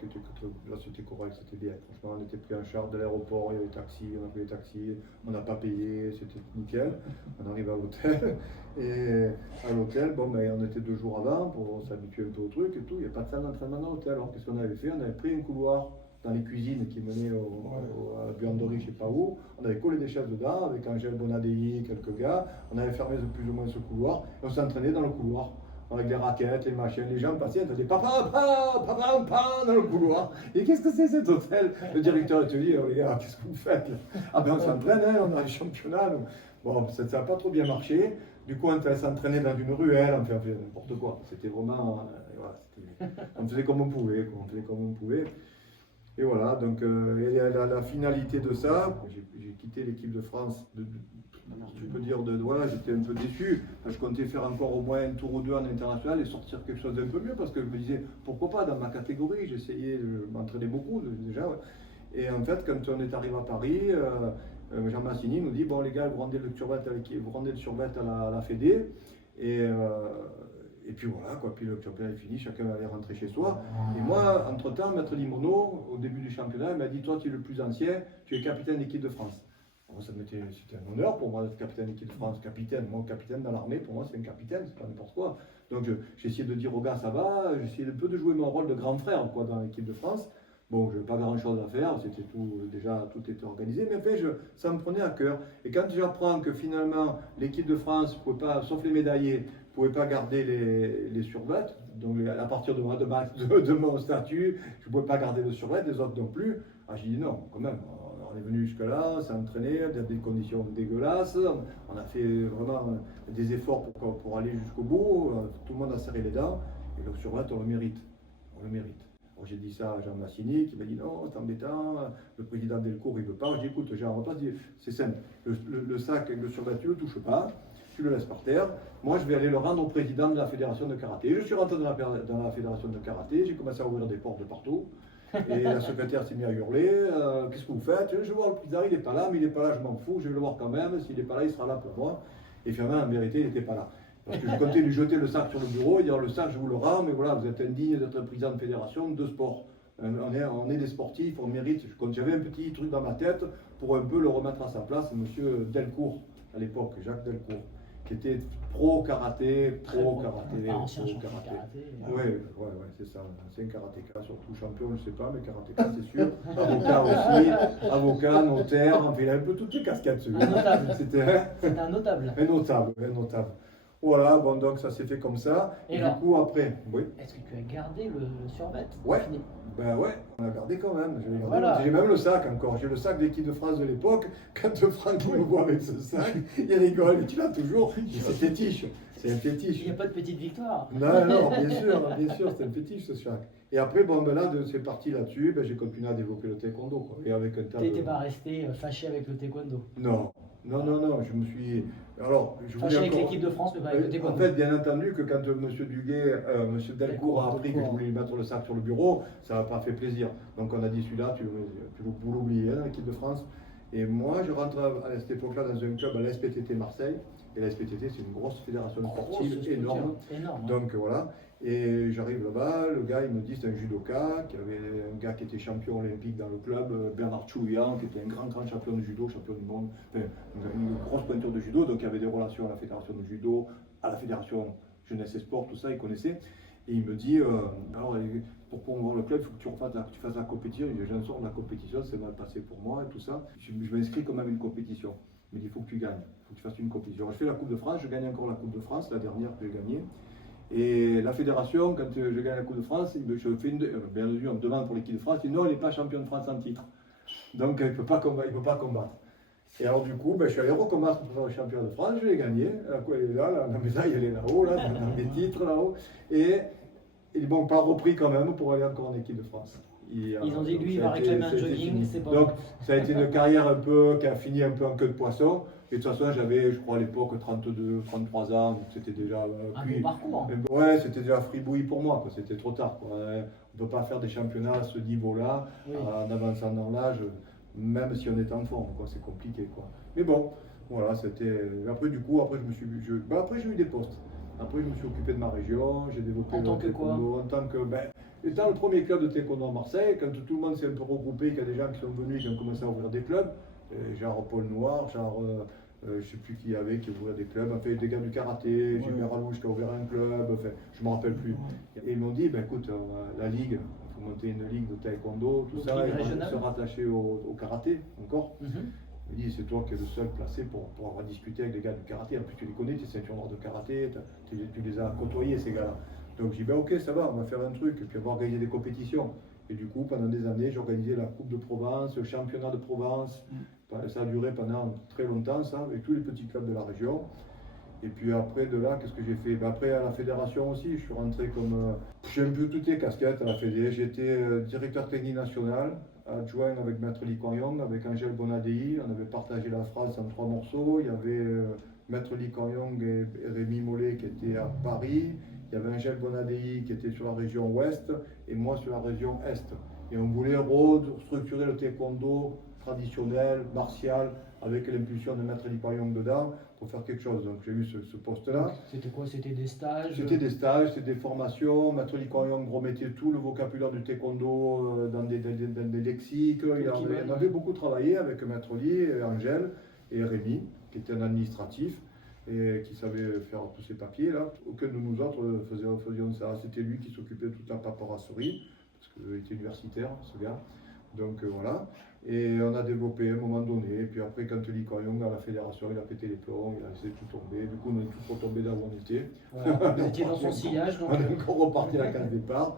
là c'était correct, c'était bien. Franchement, on était pris en charge de l'aéroport, il y avait des taxis, on a pris les taxis, on n'a pas payé, c'était nickel. On arrive à l'hôtel, et à l'hôtel, bon, ben, on était 2 jours avant pour s'habituer un peu au truc et tout, il n'y a pas de salle d'entraînement dans l'hôtel. Alors qu'est-ce qu'on avait fait? On avait pris un couloir dans les cuisines qui menaient à la buanderie, je sais pas où. On avait collé des chaises dedans avec Angèle Bonadei, quelques gars. On avait fermé plus ou moins ce couloir et on s'entraînait dans le couloir avec les raquettes, les machines. Les gens passaient, on faisait papa, papa, papa, papa dans le couloir. Et qu'est-ce que c'est cet hôtel? Le directeur te dit, oh les gars, qu'est-ce que vous faites là? Ah ben on s'entraîne, hein, on a les championnats. Donc. Bon, ça n'a pas trop bien marché. Du coup, on s'entraînait dans une ruelle, on faisait n'importe quoi. C'était vraiment, voilà, on faisait comme on pouvait, quoi. On faisait comme on pouvait. Et voilà, donc la finalité de ça, j'ai quitté l'équipe de France, je peux dire, voilà, j'étais un peu déçu. Je comptais faire encore au moins un tour ou deux en international et sortir quelque chose d'un peu mieux, parce que je me disais, pourquoi pas, dans ma catégorie, j'essayais, je m'entraînais beaucoup déjà. Ouais. Et en fait, quand on est arrivé à Paris, Jean Massini nous dit, bon les gars, vous rendez le survêt à la Fédé, et puis voilà, quoi. Puis le championnat est fini, chacun va aller rentrer chez soi. Et moi, entre-temps, Maître Limono, au début du championnat, il m'a dit, toi tu es le plus ancien, tu es capitaine d'équipe de France. Alors, c'était un honneur pour moi d'être capitaine d'équipe de France, capitaine. Moi, capitaine dans l'armée, pour moi c'est un capitaine, c'est pas n'importe quoi. Donc j'ai essayé de dire aux gars, ça va, j'ai essayé un peu de jouer mon rôle de grand frère, quoi, dans l'équipe de France. Bon, je n'avais pas grand-chose à faire, c'était tout, déjà tout était organisé, mais après, ça me prenait à cœur. Et quand j'apprends que finalement, l'équipe de France, pouvait pas, sauf les médaillés, ne pouvait pas garder les survêts, donc à partir de mon statut, je ne pouvais pas garder le survêt, les autres non plus, j'ai dit non, quand même, on est venu jusque-là, on s'est entraîné, dans des conditions dégueulasses, on a fait vraiment des efforts pour aller jusqu'au bout, tout le monde a serré les dents, et le survêt, on le mérite, on le mérite. J'ai dit ça à Jean Massini qui m'a dit non, c'est embêtant, le président Delcourt il veut pas. J'ai dit écoute, Jean, on va pas dire, c'est simple, le sac avec le survêt, tu le touches pas, tu le laisses par terre. Moi je vais aller le rendre au président de la fédération de karaté. Je suis rentré dans la fédération de karaté, j'ai commencé à ouvrir des portes de partout. Et la secrétaire s'est mise à hurler, qu'est-ce que vous faites? Je vais voir le président, il n'est pas là, mais il n'est pas là, je m'en fous, je vais le voir quand même, s'il n'est pas là, il sera là pour moi. Et finalement, en vérité, il n'était pas là. Parce que je comptais lui jeter le sac sur le bureau et dire le sac je vous le rends, mais voilà, vous êtes indigne d'être président de fédération de sport. On est des sportifs, on mérite. J'avais un petit truc dans ma tête pour un peu le remettre à sa place, monsieur Delcourt, à l'époque, Jacques Delcourt, qui était pro-karaté. Ancien champion de karaté. Oui, c'est ça. C'est un karatéka, surtout champion, je ne sais pas, mais karatéka, c'est sûr. Avocat aussi, avocat, notaire, enfin, il a un peu toutes les casquettes, celui-là. C'était un notable. Un notable. Voilà, bon, donc ça s'est fait comme ça. Et du alors, coup, après, oui. Est-ce que tu as gardé le survêt? Ouais. Ben ouais, on a gardé quand même. Voilà. J'ai même le sac encore. J'ai le sac d'équipe de France de l'époque. Quand Franck me voit avec ce sac, il rigole. Tu l'as toujours. C'est fétiche. C'est un fétiche. Il n'y a pas de petite victoire. Non, bien sûr, c'est un fétiche ce sac. Et après, bon, ben là, c'est parti là-dessus. Ben, j'ai continué à développer le taekwondo. Quoi. Et avec un tas Tu n'étais pas resté fâché avec le taekwondo? Non, je me suis. Alors, je fâché voulais avec l'équipe de France, mais pas avec le taekwondo. En fait, bien entendu que quand M. Duguay, M. Delcourt a appris que je voulais lui mettre le sac sur le bureau, ça n'a pas fait plaisir. Donc on a dit celui-là, vous l'oubliez, hein, l'équipe de France. Et moi, je rentre à cette époque-là dans un club à la SPTT Marseille. Et la SPTT, c'est une grosse fédération sportive énorme. Donc voilà. Et j'arrive là-bas, le gars il me dit c'est un judoka, qui avait un gars qui était champion olympique dans le club, Bernard Chouian, qui était un grand champion de judo, champion du monde, enfin, une grosse pointure de judo, donc il y avait des relations à la fédération de judo, à la fédération jeunesse et sport, tout ça, il connaissait. Et il me dit, alors pour promouvoir le club, il faut que tu fasses la compétition. Je viens de sortir de la compétition, c'est mal passé pour moi et tout ça. Je m'inscris quand même à une compétition. Il me dit, il faut que tu gagnes, il faut que tu fasses une compétition. Alors, je fais la Coupe de France, je gagne encore la Coupe de France, la dernière que j'ai gagnée. Et la fédération, quand je gagne la Coupe de France, je fais bien entendu, on me demande pour l'équipe de France, il dit non, il n'est pas champion de France en titre. Donc il ne peut pas combattre. Et alors du coup, je suis allé recombattre pour faire le champion de France, je l'ai gagné. Elle est là, la médaille elle est là-haut, là, dans mes titres là-haut. Et ils m'ont pas repris quand même pour aller encore en équipe de France. Ils ont dit lui il va réclamer un jogging, c'est pas donc ça a été une carrière un peu qui a fini un peu en queue de poisson. Et de toute façon j'avais je crois à l'époque 32, 33 ans, donc c'était déjà un bon parcours. Ouais, c'était déjà fribouille pour moi, quoi. C'était trop tard. Quoi. On ne peut pas faire des championnats à ce niveau-là, en avançant dans l'âge, même si on est en forme, quoi. C'est compliqué. Quoi. Mais bon, Voilà, c'était. Après, du coup, après, après, j'ai eu des postes. Après, je me suis occupé de ma région, j'ai développé En le tant que quoi? taekwondo. En tant que. Étant le premier club de taekwondo à Marseille, quand tout le monde s'est un peu regroupé, qu'il y a des gens qui sont venus, qui ont commencé à ouvrir des clubs, genre Paul Noir, genre. Je ne sais plus qui y avait qui ouvrait des clubs, enfin des gars du karaté, Gilbert Alouche qui a ouvert un club, enfin, je ne me rappelle plus. Et ils m'ont dit, écoute, la ligue, il faut monter une ligue de taekwondo, tout Donc, ça, ligue et régionale. se rattacher au karaté encore. Mhm. Il dit, c'est toi qui es le seul placé pour avoir discuté avec des gars du karaté. En plus, tu les connais, tu es ceinture noire de karaté, tu les as côtoyés, ces gars-là. Donc, j'ai dit, ok, ça va, on va faire un truc. Et puis, on va organiser des compétitions. Et du coup, pendant des années, j'ai organisé la Coupe de Provence, le championnat de Provence. Ça a duré pendant très longtemps, ça, avec tous les petits clubs de la région. Et puis après, de là, qu'est-ce que j'ai fait? Après, à la fédération aussi, je suis rentré comme. J'ai un peu toutes les casquettes à la fédé. J'étais directeur technique national, adjoint avec Maître Lee Kuan Yeung, avec Angèle Bonadei. On avait partagé la France en 3 morceaux. Il y avait Maître Lee Kuan Yeung et Rémi Mollet qui étaient à Paris. Il y avait Angèle Bonadei qui était sur la région ouest et moi sur la région est. Et on voulait restructurer le taekwondo traditionnel, martial, avec l'impulsion de Maître Lee Kuan Yeung dedans, pour faire quelque chose. Donc j'ai eu ce poste-là. C'était quoi? C'était des stages? C'était des stages, c'était des formations. Maître Lee Kuan Yeung remettait tout le vocabulaire du taekwondo dans des lexiques. Il avait beaucoup travaillé avec Maître Lee, Angèle et Rémi, qui était un administratif et qui savait faire tous ces papiers là. Aucun de nous autres faisions ça. C'était lui qui s'occupait de toute la paperasserie, parce qu'il était universitaire, ce gars. Donc voilà. Et on a développé à un moment donné. Et puis après, quand Lee Kuan Yeung à la fédération, il a pété les plombs, il a laissé tout tomber. Du coup, on est tous retombés là où on était. Voilà. Vous étiez dans son sillage. Donc... On est encore reparti à la case départ.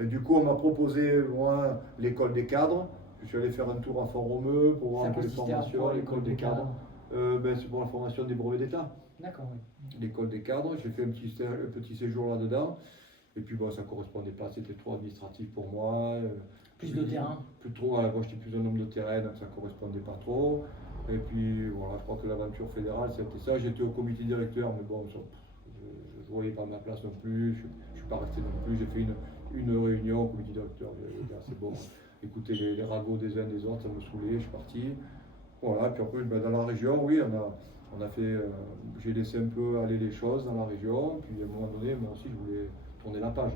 Et du coup, on m'a proposé, moi, l'école des cadres. Je suis allé faire un tour à Font-Romeu pour voir un peu les formations, l'école des cadres. C'est pour la formation des brevets d'État. D'accord, oui. L'école des cadres, j'ai fait un petit séjour là-dedans. Et puis bon, ça ne correspondait pas, c'était trop administratif pour moi. Plus de terrain. Plus trop, à la gauche, j'étais plus un nombre de terrain, donc ça ne correspondait pas trop. Et puis voilà, je crois que l'aventure fédérale, c'était ça. J'étais au comité directeur, mais bon, je ne voyais pas ma place non plus, je ne suis pas resté non plus. J'ai fait une réunion au comité directeur, c'est bon. Écoutez les ragots des uns des autres, ça me saoulait, je suis parti. Voilà, puis après, dans la région, oui, on a fait, j'ai laissé un peu aller les choses dans la région, puis à un moment donné, moi aussi, je voulais tourner la page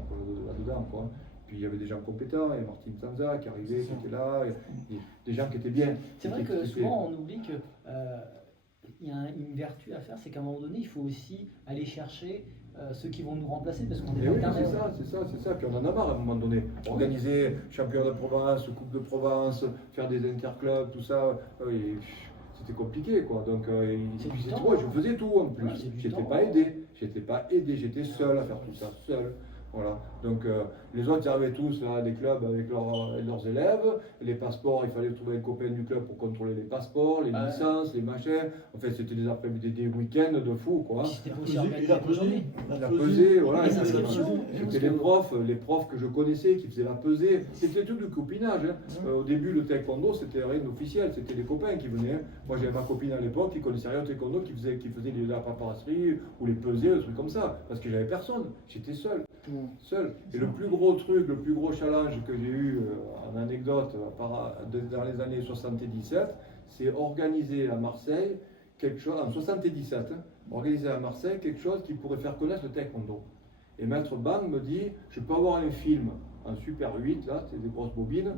là-dedans, quoi. Puis il y avait des gens compétents, et Martine Tanza qui arrivait, qui était là, et des gens qui étaient bien. C'est vrai que souvent, on oublie que il y a une vertu à faire, c'est qu'à un moment donné, il faut aussi aller chercher ceux qui vont nous remplacer, parce qu'on est oui, éternel. c'est ça. Puis on en a marre à un moment donné. Organiser championnat de Provence, Coupe de Provence, faire des interclubs, tout ça, c'était compliqué, quoi. Donc, c'est trop, je faisais tout en plus. J'étais pas aidé, j'étais seul à faire tout ça, seul. Voilà. Donc les autres ils arrivaient tous à des clubs avec leurs élèves, les passeports, il fallait trouver un copain du club pour contrôler les passeports, les licences, les machins. En fait, c'était des après-midi, des week-ends de fou, quoi. C'était pas aussi organisé qu'aujourd'hui. La pesée, voilà. Les inscriptions. C'était les profs que je connaissais qui faisaient la pesée. C'était tout du copinage. Hein. Au début, le taekwondo, c'était rien d'officiel. C'était des copains qui venaient. Moi, j'avais ma copine à l'époque qui connaissait rien au taekwondo, qui faisait la paperasserie ou les pesées, des trucs comme ça. Parce que j'avais personne. J'étais seul. Et le plus gros truc, le plus gros challenge que j'ai eu en anecdote dans les années 77, c'est organiser à Marseille quelque chose, en 77, organiser à Marseille quelque chose qui pourrait faire connaître le taekwondo. Et Maître Bang me dit, je peux avoir un film, un Super 8, là, c'est des grosses bobines,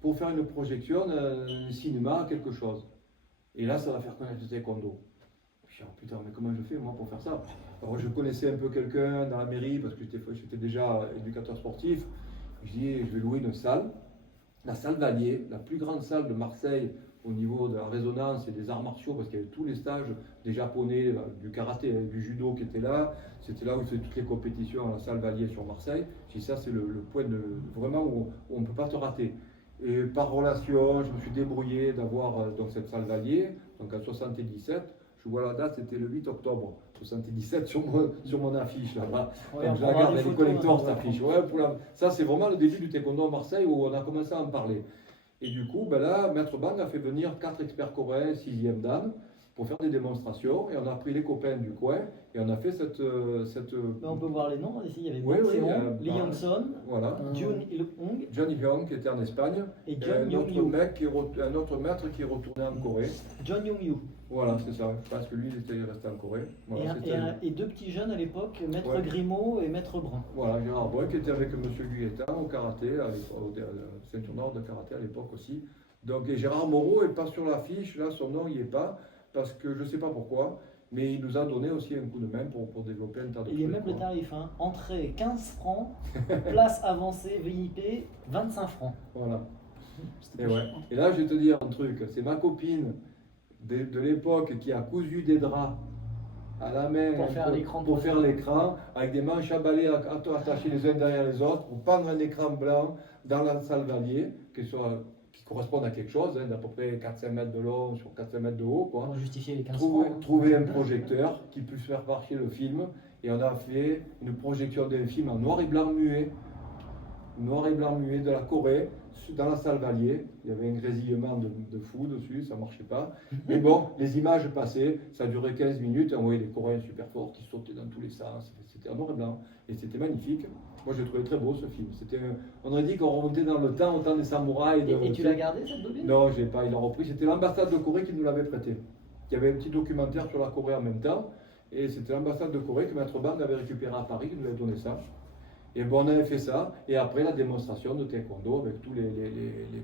pour faire une projection, un cinéma, quelque chose. Et là, ça va faire connaître le taekwondo. Je dis, oh putain, mais comment je fais moi pour faire ça? Alors je connaissais un peu quelqu'un dans la mairie parce que j'étais déjà éducateur sportif. Je dis, je vais louer une salle, la salle Valier, la plus grande salle de Marseille au niveau de la résonance et des arts martiaux, parce qu'il y avait tous les stages des Japonais, du karaté, du judo qui étaient là. C'était là où ils faisaient toutes les compétitions à la salle Valier sur Marseille. Je dis, ça c'est le point vraiment où on ne peut pas te rater. Et par relation, je me suis débrouillé d'avoir donc cette salle Valier, donc en 77. Je vois la date, c'était le 8 octobre 77 sur mon affiche là-bas. Ouais, donc je la garde, elle est collector cette affiche. Ouais, ça, c'est vraiment le début du taekwondo à Marseille où on a commencé à en parler. Et du coup, là, Maître Bang a fait venir 4 experts coréens, 6e dan. pour faire des démonstrations. Et on a pris les copains du coin et on a fait cette On peut voir les noms ici. Il y avait Oui, Ben oui, Seon, Lee Young-son, voilà. Jun Il-hong Johnny Young qui était en Espagne et et John Young-yu. un autre maître qui est retourné en Corée. John Young-yu. Voilà, c'est ça. Parce que lui, il était resté en Corée. Voilà, Et deux petits jeunes à l'époque, Maître Ouais. Grimaud et Maître Brun. Voilà, Gérard Brun qui était avec M. Guyetin au karaté, au ceinture nord de karaté à l'époque aussi. Donc, et Gérard Moreau n'est pas sur l'affiche, là son nom n'y est pas, parce que je ne sais pas pourquoi, mais il nous a donné aussi un coup de main pour développer un tas de Il y a trucs, même le quoi. tarif, hein. Entrée 15 francs, place avancée VIP 25 francs. Voilà. C'était Et, pas ouais. cher, hein. Et là, je vais te dire un truc, c'est ma copine de l'époque qui a cousu des draps à la main Pour faire l'écran pour de- faire l'écran, avec des manches à balai attachées les uns derrière les autres, pour pendre un écran blanc dans la salle Valier, qui corresponde à quelque chose, d'à peu près 4-5 mètres de long sur 4-5 mètres de haut, quoi. Pour justifier les 15 Trouver, francs. trouver un projecteur qui puisse faire marcher le film, et on a fait une projection d'un film en noir et blanc muet de la Corée, dans la salle Valier. Il y avait un grésillement de fou dessus, ça marchait pas. Mais bon, les images passaient, ça durait 15 minutes, et on voyait les Coréens super forts qui sautaient dans tous les sens. C'était en noir et blanc, et c'était magnifique. Moi, j'ai trouvé très beau ce film. On aurait dit qu'on remontait dans le temps, au temps des samouraïs. Et tu l'as gardé cette bobine? Non, j'ai pas, il l'a repris. C'était l'ambassade de Corée qui nous l'avait prêté. Il y avait un petit documentaire sur la Corée en même temps, et c'était l'ambassade de Corée que Maître Bang avait récupéré à Paris, qui nous avait donné ça. Et bon, on avait fait ça, et après la démonstration de taekwondo avec tous les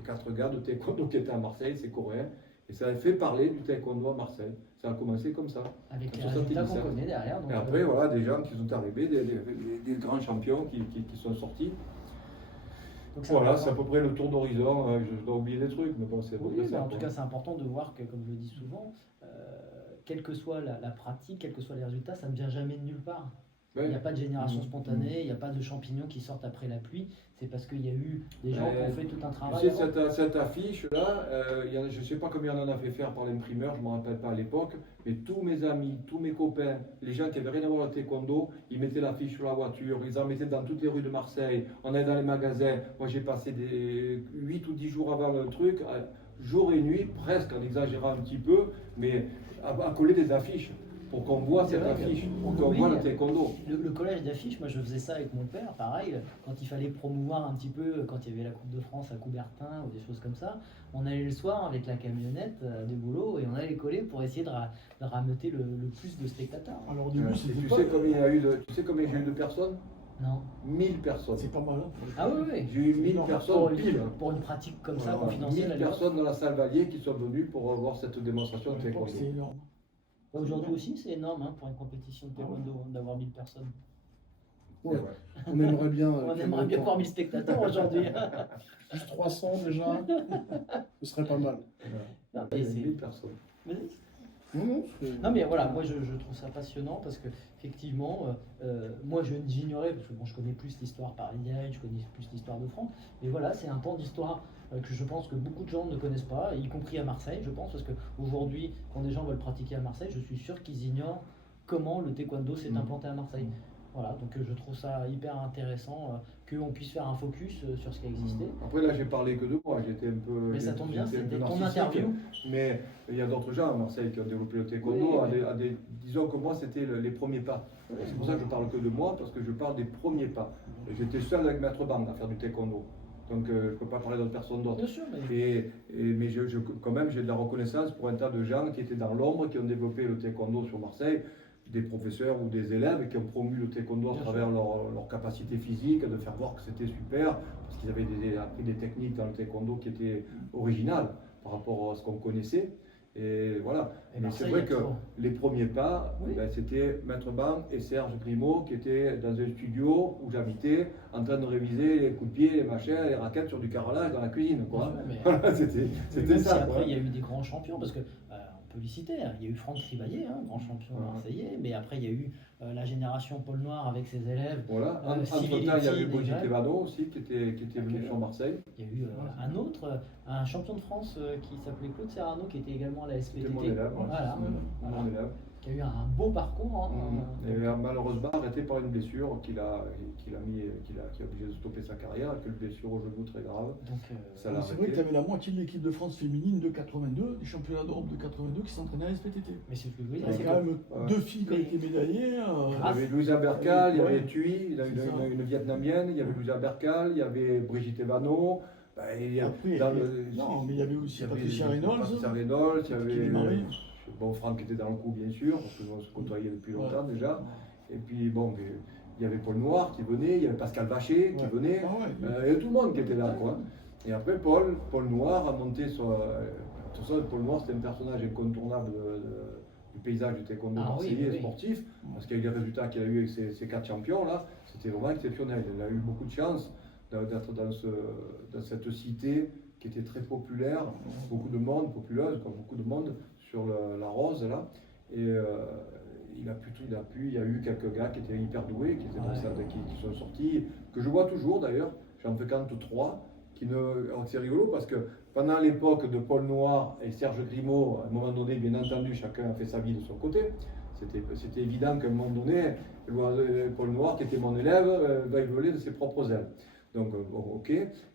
4 gars de taekwondo qui étaient à Marseille, c'est coréen, et ça avait fait parler du taekwondo à Marseille. Ça a commencé comme ça. Avec les En résultats qu'on 77. connaît derrière. Donc, Et après, voilà, des gens qui sont arrivés, des grands champions qui sont sortis. donc c'est Voilà, important. c'est à peu près le tour d'horizon. Je dois oublier des trucs, mais bon, c'est à peu Oui, près mais ça. en tout quoi. cas, c'est important de voir que, comme je le dis souvent, quelle que soit la pratique, quels que soient les résultats, ça ne vient jamais de nulle part. Ouais. Il n'y a pas de génération Mhm. spontanée, il n'y a pas de champignons qui sortent après la pluie. C'est parce qu'il y a eu des gens qui ont fait tout un Tu travail. sais, avant. cette affiche-là, je ne sais pas combien on en a fait faire par l'imprimeur, je ne me rappelle pas à l'époque, mais tous mes amis, tous mes copains, les gens qui avaient rien à voir avec le taekwondo, ils mettaient l'affiche sur la voiture, ils en mettaient dans toutes les rues de Marseille, on allait dans les magasins. Moi, j'ai passé 8 ou 10 jours avant le truc, jour et nuit, presque, en exagérant un petit peu, mais à coller des affiches. Pour qu'on voit C'est cette vrai que affiche, pour on qu'on oublie, voit le taekwondo. Le collège d'affiches, moi je faisais ça avec mon père, pareil, quand il fallait promouvoir un petit peu, quand il y avait la Coupe de France à Coubertin ou des choses comme ça, on allait le soir avec la camionnette de boulot et on allait coller pour essayer de rameuter le plus de spectateurs. Alors au début, Et c'était tu pas. sais combien il y a eu tu sais combien j'ai eu de personnes? Non. 1000 personnes. C'est pas mal. Hein, pour les Ah oui, oui. J'ai eu 1000 Pour personnes pile. Pour une pratique comme ça, Voilà, confidentielle, 1000 à l'époque. personnes dans la salle Valier qui sont venues pour voir cette démonstration de À l'époque, taekwondo. c'était énorme. Aujourd'hui aussi, c'est énorme hein, pour une compétition de taekwondo d'avoir 1000 personnes. Ouais. On aimerait bien. On aimerait bien voir 1000 spectateurs aujourd'hui. Juste 300 déjà, ce serait pas mal. Non, Il y mais a c'est- 1000 personnes. Non mais voilà, moi je trouve ça passionnant parce que effectivement, moi j'ignorais, parce que bon, je connais plus l'histoire parisienne, je connais plus l'histoire de France, mais voilà, c'est un pan d'histoire que je pense que beaucoup de gens ne connaissent pas, y compris à Marseille, je pense, parce qu'aujourd'hui, quand des gens veulent pratiquer à Marseille, je suis sûr qu'ils ignorent comment le taekwondo s'est implanté à Marseille. Voilà, donc je trouve ça hyper intéressant qu'on puisse faire un focus sur ce qui a existé. Après là j'ai parlé que de moi, j'étais un peu. Mais ça tombe bien, j'étais un c'était peu ton narcissique. interview. Mais il y a d'autres gens à Marseille qui ont développé le taekwondo. Oui. Disons que moi c'était les premiers pas. C'est pour ça que je parle que de moi, parce que je parle des premiers pas. Et j'étais seul avec Maître Bang à faire du taekwondo. Donc je ne peux pas parler d'autres personnes d'autres. Bien sûr, mais Mais quand même, j'ai de la reconnaissance pour un tas de gens qui étaient dans l'ombre, qui ont développé le taekwondo sur Marseille, des professeurs ou des élèves qui ont promu le taekwondo à Bien travers leur capacité physique, de faire voir que c'était super, parce qu'ils avaient appris des techniques dans le taekwondo qui étaient originales par rapport à ce qu'on connaissait. Et voilà. Et Mais c'est Marseille, vrai il y a que toujours- les premiers pas, Oui. c'était Maître Bang et Serge Grimaud qui étaient dans un studio où j'habitais, en train de réviser les coups de pied, les machins, les raquettes sur du carrelage dans la cuisine. Quoi. Bien sûr, mais- Voilà, c'était Même si ça. après, quoi. il y a eu des grands champions, parce que on peut les citer. Hein. Il y a eu Franck Ribaillet, grand champion Voilà. marseillais, mais après, il y a eu la génération Paul Noir avec ses élèves. Voilà. Entre-temps, Civility, il y a eu des Bogi Grèves. Tevano aussi qui était venu sur Marseille. Il y a eu un autre, un champion de France qui s'appelait Claude Serrano, qui était également à la SPTT. C'était mon élève. Voilà. Mon élève. qui a eu un beau parcours. Et malheureusement arrêté par une blessure qui a obligé de stopper sa carrière, avec une blessure au genou très grave. Donc, Ça l'a C'est vrai que arrêté. tu avais la moitié de l'équipe de France féminine de 82, des championnats d'Europe de 82 qui s'entraînaient à SPTT. mais c'est ce que je veux Il dire. y a c'est quand que- même deux filles qui ont été médaillées. Il y avait Louisa Bercal, il y avait Ouais. Thuy, il y avait C'est ça. une Vietnamienne, il y avait Louisa Bercal, il y avait Brigitte Evano. Il y a- Après, dans non, mais il y avait aussi il y avait Patricia Reynolds. Patricia Reynolds, il y Kelly avait Marie. bon, Franck était dans le coup bien sûr, parce que on se côtoyait depuis longtemps déjà. Et puis bon, il y avait Paul Noir qui venait, il y avait Pascal Vacher qui Ouais. venait, Ah ouais. il y avait tout le monde qui était là quoi. Et après Paul Noir a monté sur. Tout ça, Paul Noir c'était un personnage incontournable du paysage du taekwondo Ah oui, marseillais oui. sportif, parce qu'il y a eu les résultats qu'il a eu avec ces 4 champions là, c'était vraiment exceptionnel. Il a eu beaucoup de chance d'être dans cette cité qui était très populaire, beaucoup de monde, populeuse, comme beaucoup de monde sur la Rose là. Et il y a eu quelques gars qui étaient hyper doués, qui étaient dans ça, qui sont sortis, que je vois toujours d'ailleurs, j'en fréquente 3, alors c'est rigolo parce que pendant l'époque de Paul Noir et Serge Grimaud, à un moment donné, bien entendu, chacun a fait sa vie de son côté. C'était évident qu'à un moment donné, Paul Noir, qui était mon élève, va y voler de ses propres ailes. Donc, bon, ok,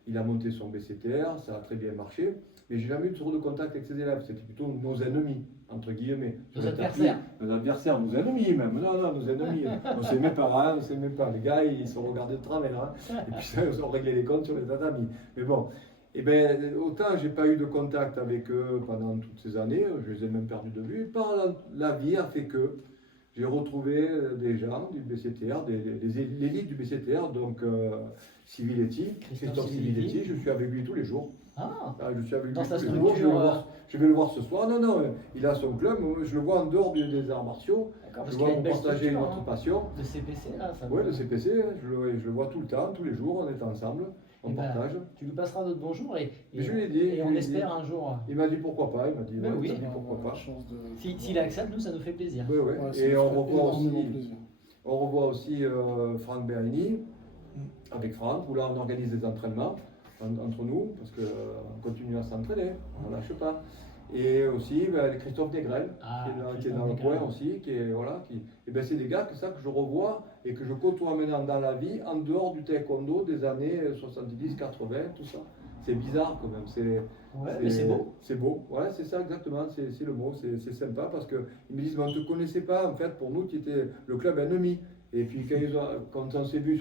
il a monté son BCTR, ça a très bien marché, mais j'ai jamais eu trop de contact avec ses élèves, c'était plutôt nos ennemis, entre guillemets. Nos Sur le tapis, adversaires. nos adversaires, nos ennemis même, non, nos ennemis. On ne s'aimait pas, on s'aimait pas. Les gars, ils se regardaient de travers, hein. Et puis ça, on réglait les comptes sur les tatamis. Mais bon, eh ben, autant j'ai pas eu de contact avec eux pendant toutes ces années, je les ai même perdus de vue, par la vie a fait que j'ai retrouvé des gens du BCTR, l'élite du BCTR, donc Civiletti, Christophe Civiletti, je suis avec lui tous les jours. Ah, Je suis avec lui Dans tous sa les jours, structure, je vais le voir ce soir. Non, il a son club, je le vois en dehors des arts martiaux, d'accord, je parce qu'il vois y a une belle partager structure, notre passion. de CPC là. Ça Oui, le CPC, je le vois tout le temps, tous les jours, on est ensemble, on Eh ben, partage. Tu nous passeras notre bonjour et Je lui ai dit, et je on lui ai espère dit. un jour. Il m'a dit pourquoi pas, il m'a dit, Mais oui. il m'a dit pourquoi pas. Chance de... S'il accepte, nous, ça nous fait plaisir. Oui, oui. Ouais, ça Et me on ferait revoit énormément aussi, plaisir. Franck Berini, avec Franck, où là on organise des entraînements entre nous, parce qu'on continue à s'entraîner, on ne lâche pas. Et aussi Christophe Negrel, Ah, qui est Christophe dans le Negrel. coin aussi, et ben c'est des gars que je revois et que je côtoie maintenant dans la vie, en dehors du taekwondo des années 70, 80, tout ça. C'est bizarre quand même, Ouais, mais c'est beau. c'est beau, ouais, c'est ça exactement, c'est le mot, c'est sympa parce qu'ils me disent, mais on ne te connaissait pas, en fait, pour nous, tu étais le club ennemi. Et puis quand on s'est vu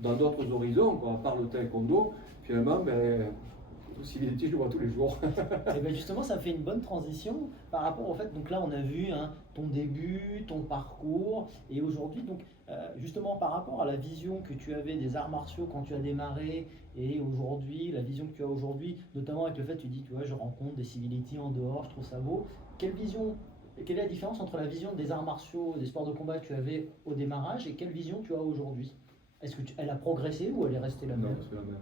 dans d'autres horizons, quoi, à part le taekwondo, finalement, Civiletti, je le vois tous les jours. Et bien justement, ça fait une bonne transition par rapport au fait, donc là on a vu ton début, ton parcours, et aujourd'hui, donc justement par rapport à la vision que tu avais des arts martiaux quand tu as démarré, et aujourd'hui, la vision que tu as aujourd'hui, notamment avec le fait, tu dis, tu vois, je rencontre des Civiletti en dehors, je trouve ça beau. Quelle est la différence entre la vision des arts martiaux, des sports de combat que tu avais au démarrage, et quelle vision tu as aujourd'hui? Est-ce qu'elle a progressé ou elle est restée la Non, même? c'est la même.